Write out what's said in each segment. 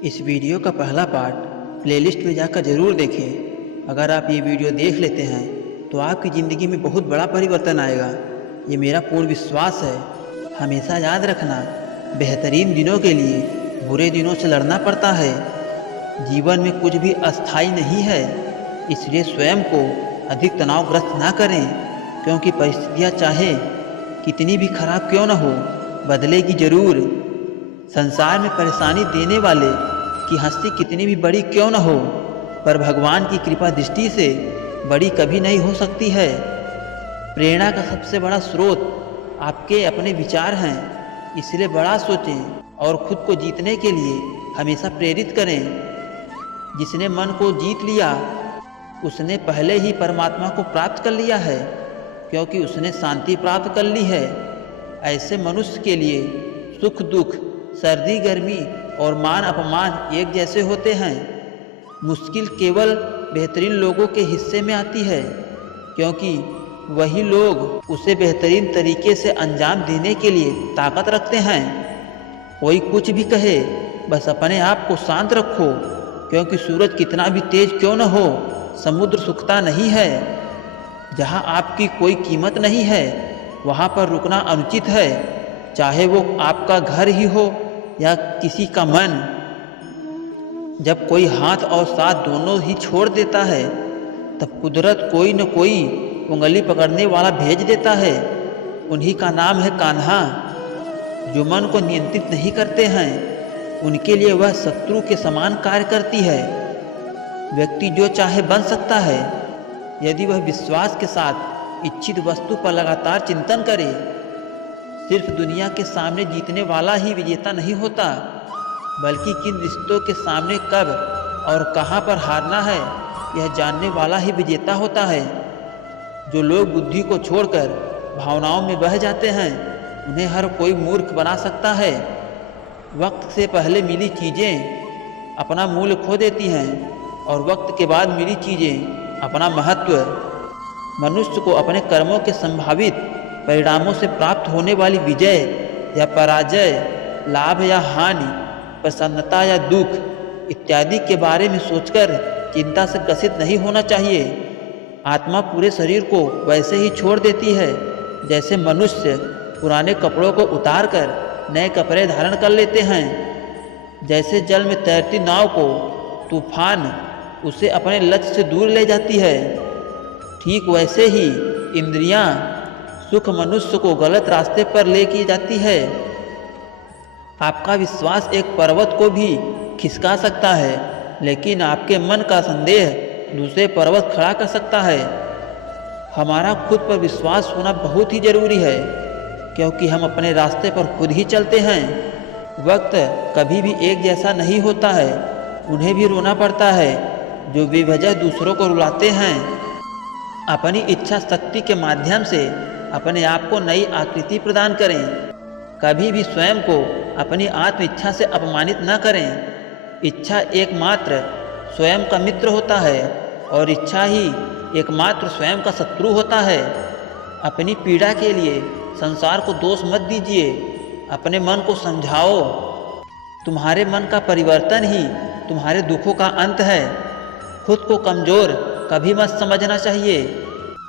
इस वीडियो का पहला पार्ट प्लेलिस्ट में जाकर ज़रूर देखें। अगर आप ये वीडियो देख लेते हैं तो आपकी ज़िंदगी में बहुत बड़ा परिवर्तन आएगा, ये मेरा पूर्ण विश्वास है। हमेशा याद रखना, बेहतरीन दिनों के लिए बुरे दिनों से लड़ना पड़ता है। जीवन में कुछ भी अस्थायी नहीं है, इसलिए स्वयं को अधिक तनावग्रस्त ना करें, क्योंकि परिस्थितियाँ चाहे कितनी भी खराब क्यों न हो, बदलेगी ज़रूर। संसार में परेशानी देने वाले की हस्ती कितनी भी बड़ी क्यों न हो, पर भगवान की कृपा दृष्टि से बड़ी कभी नहीं हो सकती है। प्रेरणा का सबसे बड़ा स्रोत आपके अपने विचार हैं, इसलिए बड़ा सोचें और खुद को जीतने के लिए हमेशा प्रेरित करें। जिसने मन को जीत लिया उसने पहले ही परमात्मा को प्राप्त कर लिया है, क्योंकि उसने शांति प्राप्त कर ली है। ऐसे मनुष्य के लिए सुख दुख, सर्दी गर्मी और मान अपमान एक जैसे होते हैं। मुश्किल केवल बेहतरीन लोगों के हिस्से में आती है, क्योंकि वही लोग उसे बेहतरीन तरीके से अंजाम देने के लिए ताकत रखते हैं। कोई कुछ भी कहे, बस अपने आप को शांत रखो, क्योंकि सूरज कितना भी तेज क्यों न हो, समुद्र सूखता नहीं है। जहाँ आपकी कोई कीमत नहीं है वहाँ पर रुकना अनुचित है, चाहे वो आपका घर ही हो या किसी का मन। जब कोई हाथ और साथ दोनों ही छोड़ देता है, तब कुदरत कोई न कोई उंगली पकड़ने वाला भेज देता है। उन्हीं का नाम है कान्हा। जो मन को नियंत्रित नहीं करते हैं, उनके लिए वह शत्रु के समान कार्य करती है। व्यक्ति जो चाहे बन सकता है, यदि वह विश्वास के साथ इच्छित वस्तु पर लगातार चिंतन करे। सिर्फ दुनिया के सामने जीतने वाला ही विजेता नहीं होता, बल्कि किन रिश्तों के सामने कब और कहां पर हारना है यह जानने वाला ही विजेता होता है। जो लोग बुद्धि को छोड़कर भावनाओं में बह जाते हैं, उन्हें हर कोई मूर्ख बना सकता है। वक्त से पहले मिली चीज़ें अपना मूल्य खो देती हैं, और वक्त के बाद मिली चीज़ें अपना महत्व। मनुष्य को अपने कर्मों के संभावित परिणामों से प्राप्त होने वाली विजय या पराजय, लाभ या हानि, प्रसन्नता या दुख इत्यादि के बारे में सोचकर चिंता से ग्रसित नहीं होना चाहिए। आत्मा पूरे शरीर को वैसे ही छोड़ देती है जैसे मनुष्य पुराने कपड़ों को उतारकर नए कपड़े धारण कर लेते हैं। जैसे जल में तैरती नाव को तूफान उसे अपने लक्ष्य से दूर ले जाती है, ठीक वैसे ही इंद्रियां सुख मनुष्य को गलत रास्ते पर लेके जाती है। आपका विश्वास एक पर्वत को भी खिसका सकता है, लेकिन आपके मन का संदेह दूसरे पर्वत खड़ा कर सकता है। हमारा खुद पर विश्वास होना बहुत ही जरूरी है, क्योंकि हम अपने रास्ते पर खुद ही चलते हैं। वक्त कभी भी एक जैसा नहीं होता है, उन्हें भी रोना पड़ता है जो बेवजह दूसरों को रुलाते हैं। अपनी इच्छा शक्ति के माध्यम से अपने आप को नई आकृति प्रदान करें। कभी भी स्वयं को अपनी आत्म इच्छा से अपमानित न करें। इच्छा एकमात्र स्वयं का मित्र होता है, और इच्छा ही एकमात्र स्वयं का शत्रु होता है। अपनी पीड़ा के लिए संसार को दोष मत दीजिए, अपने मन को समझाओ। तुम्हारे मन का परिवर्तन ही तुम्हारे दुखों का अंत है। खुद को कमज़ोर कभी मत समझना चाहिए।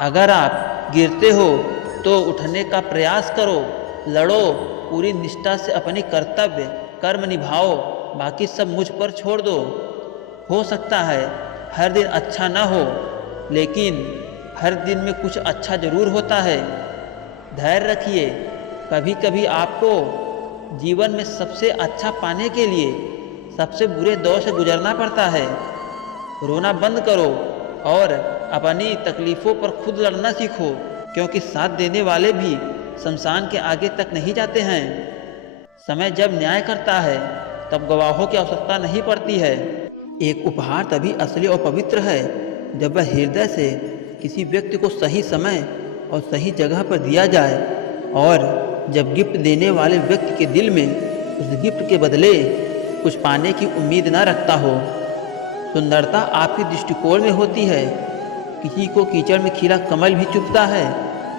अगर आप गिरते हो तो उठने का प्रयास करो, लड़ो, पूरी निष्ठा से अपनी कर्तव्य कर्म निभाओ, बाकी सब मुझ पर छोड़ दो। हो सकता है हर दिन अच्छा ना हो, लेकिन हर दिन में कुछ अच्छा जरूर होता है। धैर्य रखिए। कभी कभी आपको जीवन में सबसे अच्छा पाने के लिए सबसे बुरे दौर से गुजरना पड़ता है। रोना बंद करो और अपनी तकलीफ़ों पर खुद लड़ना सीखो, क्योंकि साथ देने वाले भी शमशान के आगे तक नहीं जाते हैं। समय जब न्याय करता है, तब गवाहों की आवश्यकता नहीं पड़ती है। एक उपहार तभी असली और पवित्र है जब वह हृदय से किसी व्यक्ति को सही समय और सही जगह पर दिया जाए, और जब गिफ्ट देने वाले व्यक्ति के दिल में उस गिफ्ट के बदले कुछ पाने की उम्मीद न रखता हो। सुंदरता आपके दृष्टिकोण में होती है। किसी को कीचड़ में खिला कमल भी चुभता है,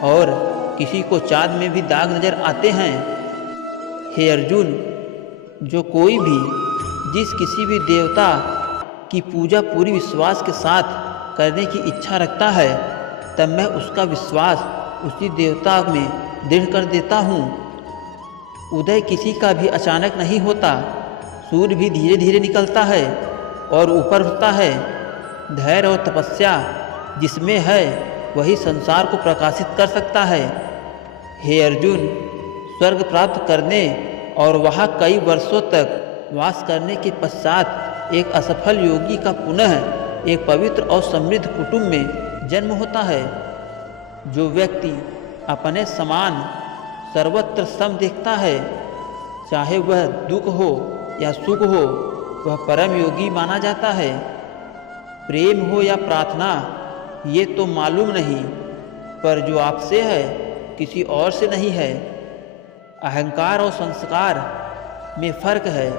और किसी को चाँद में भी दाग नजर आते हैं। हे अर्जुन, जो कोई भी जिस किसी भी देवता की पूजा पूरी विश्वास के साथ करने की इच्छा रखता है, तब मैं उसका विश्वास उसी देवता में दृढ़ कर देता हूँ। उदय किसी का भी अचानक नहीं होता, सूर्य भी धीरे धीरे निकलता है और ऊपर उठता है। धैर्य और तपस्या जिसमें है वही संसार को प्रकाशित कर सकता है। हे अर्जुन, स्वर्ग प्राप्त करने और वहाँ कई वर्षों तक वास करने के पश्चात एक असफल योगी का पुनः एक पवित्र और समृद्ध कुटुंब में जन्म होता है। जो व्यक्ति अपने समान सर्वत्र सम देखता है, चाहे वह दुख हो या सुख हो, वह परम योगी माना जाता है। प्रेम हो या प्रार्थना ये तो मालूम नहीं, पर जो आपसे है किसी और से नहीं है। अहंकार और संस्कार में फर्क है।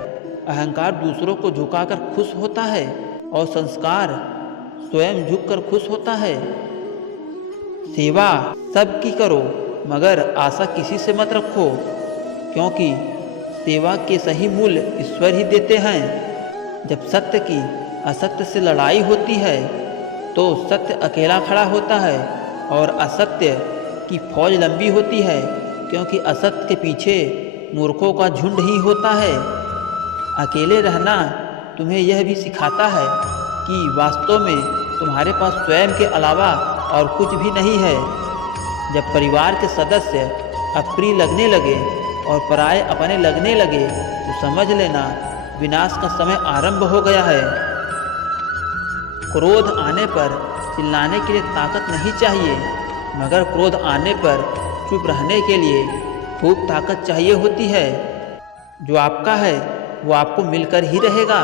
अहंकार दूसरों को झुकाकर खुश होता है और संस्कार स्वयं झुककर खुश होता है। सेवा सबकी करो, मगर आशा किसी से मत रखो, क्योंकि सेवा के सही मूल्य ईश्वर ही देते हैं। जब सत्य की असत्य से लड़ाई होती है तो सत्य अकेला खड़ा होता है और असत्य की फौज लंबी होती है, क्योंकि असत्य के पीछे मूर्खों का झुंड ही होता है। अकेले रहना तुम्हें यह भी सिखाता है कि वास्तव में तुम्हारे पास स्वयं के अलावा और कुछ भी नहीं है। जब परिवार के सदस्य अप्रिय लगने लगे और पराये अपने लगने लगे तो समझ लेना विनाश का समय आरंभ हो गया है। क्रोध आने पर चिल्लाने के लिए ताकत नहीं चाहिए, मगर क्रोध आने पर चुप रहने के लिए खूब ताकत चाहिए होती है। जो आपका है वो आपको मिलकर ही रहेगा,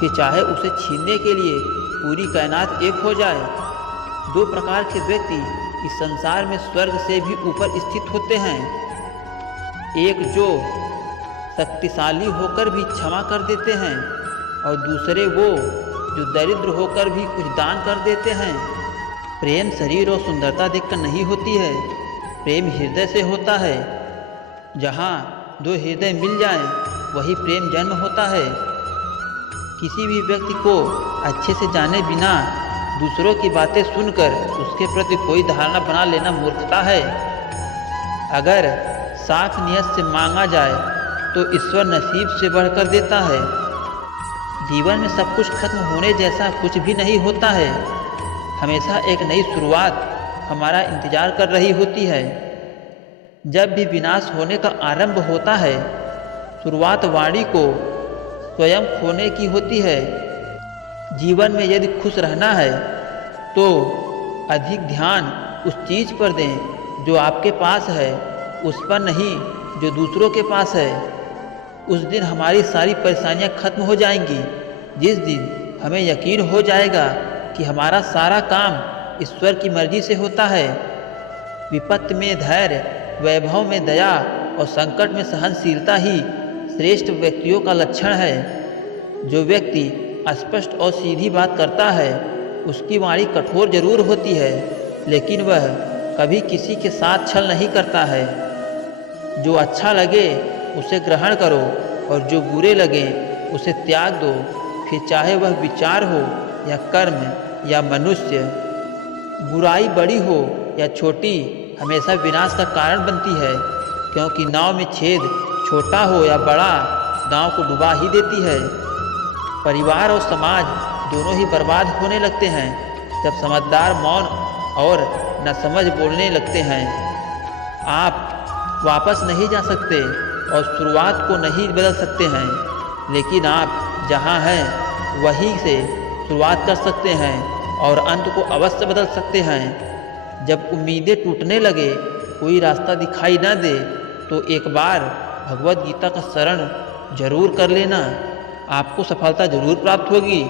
फिर चाहे उसे छीनने के लिए पूरी कायनात एक हो जाए। दो प्रकार के व्यक्ति इस संसार में स्वर्ग से भी ऊपर स्थित होते हैं। एक जो शक्तिशाली होकर भी क्षमा कर देते हैं, और दूसरे वो जो दरिद्र होकर भी कुछ दान कर देते हैं। प्रेम शरीर और सुंदरता देखकर नहीं होती है, प्रेम हृदय से होता है। जहाँ दो हृदय मिल जाएं, वही प्रेम जन्म होता है। किसी भी व्यक्ति को अच्छे से जाने बिना दूसरों की बातें सुनकर उसके प्रति कोई धारणा बना लेना मूर्खता है। अगर साफ नियत से मांगा जाए तो ईश्वर नसीब से बढ़कर देता है। जीवन में सब कुछ खत्म होने जैसा कुछ भी नहीं होता है। हमेशा एक नई शुरुआत हमारा इंतजार कर रही होती है। जब भी विनाश होने का आरंभ होता है, शुरुआत वाणी को स्वयं खोने की होती है। जीवन में यदि खुश रहना है तो अधिक ध्यान उस चीज़ पर दें जो आपके पास है, उस पर नहीं जो दूसरों के पास है। उस दिन हमारी सारी परेशानियां खत्म हो जाएंगी, जिस दिन हमें यकीन हो जाएगा कि हमारा सारा काम ईश्वर की मर्जी से होता है। विपत्ति में धैर्य, वैभव में दया और संकट में सहनशीलता ही श्रेष्ठ व्यक्तियों का लक्षण है। जो व्यक्ति स्पष्ट और सीधी बात करता है, उसकी वाणी कठोर जरूर होती है, लेकिन वह कभी किसी के साथ छल नहीं करता है। जो अच्छा लगे उसे ग्रहण करो और जो बुरे लगे उसे त्याग दो, फिर चाहे वह विचार हो या कर्म या मनुष्य। बुराई बड़ी हो या छोटी हमेशा विनाश का कारण बनती है, क्योंकि नाव में छेद छोटा हो या बड़ा नाव को डुबा ही देती है। परिवार और समाज दोनों ही बर्बाद होने लगते हैं जब समझदार मौन और नासमझ बोलने लगते हैं। आप वापस नहीं जा सकते और शुरुआत को नहीं बदल सकते हैं, लेकिन आप जहां हैं वहीं से शुरुआत कर सकते हैं और अंत को अवश्य बदल सकते हैं। जब उम्मीदें टूटने लगे, कोई रास्ता दिखाई न दे, तो एक बार भगवद गीता का शरण जरूर कर लेना। आपको सफलता जरूर प्राप्त होगी।